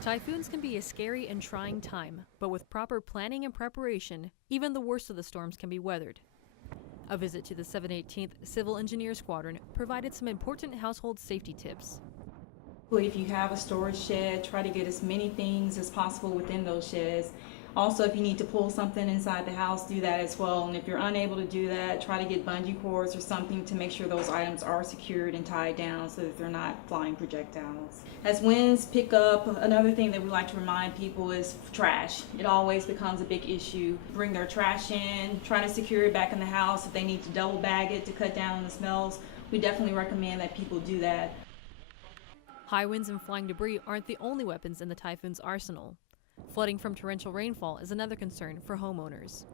Typhoons can be a scary and trying time, but with proper planning and preparation, even the worst of the storms can be weathered. A visit to the 718th Civil Engineer Squadron provided some important household safety tips. If you have a storage shed, try to get as many things as possible within those sheds. Also, if you need to pull something inside the house, do that as well. And if you're unable to do that, try to get bungee cords or something to make sure those items are secured and tied down so that they're not flying projectiles. As winds pick up, another thing that we like to remind people is trash. It always becomes a big issue. Bring their trash in, try to secure it back in the house. If they need to double bag it to cut down on the smells, we definitely recommend that people do that. High winds and flying debris aren't the only weapons in the typhoon's arsenal. Flooding from torrential rainfall is another concern for homeowners.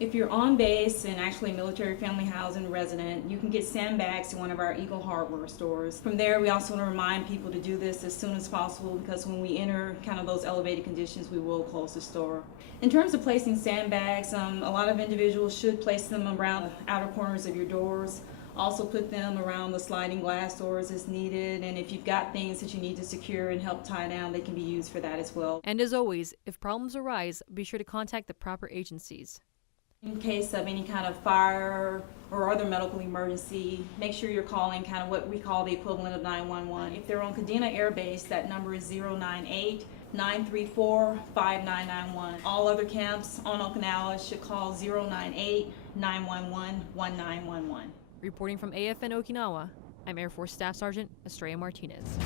If you're on base and actually a military family housing resident, you can get sandbags to one of our Eagle Hardware stores. From there, we also want to remind people to do this as soon as possible because when we enter kind of those elevated conditions, we will close the store. In terms of placing sandbags, a lot of individuals should place them around the outer corners of your doors. Also put them around the sliding glass doors as needed, and if you've got things that you need to secure and help tie down, they can be used for that as well. And as always, if problems arise, be sure to contact the proper agencies. In case of any kind of fire or other medical emergency, make sure you're calling kind of what we call the equivalent of 911. If they're on Kadena Air Base, that number is 098-934-5991. All other camps on Okinawa should call 098-911-1911. Reporting from AFN Okinawa, I'm Air Force Staff Sergeant Estrella Martinez.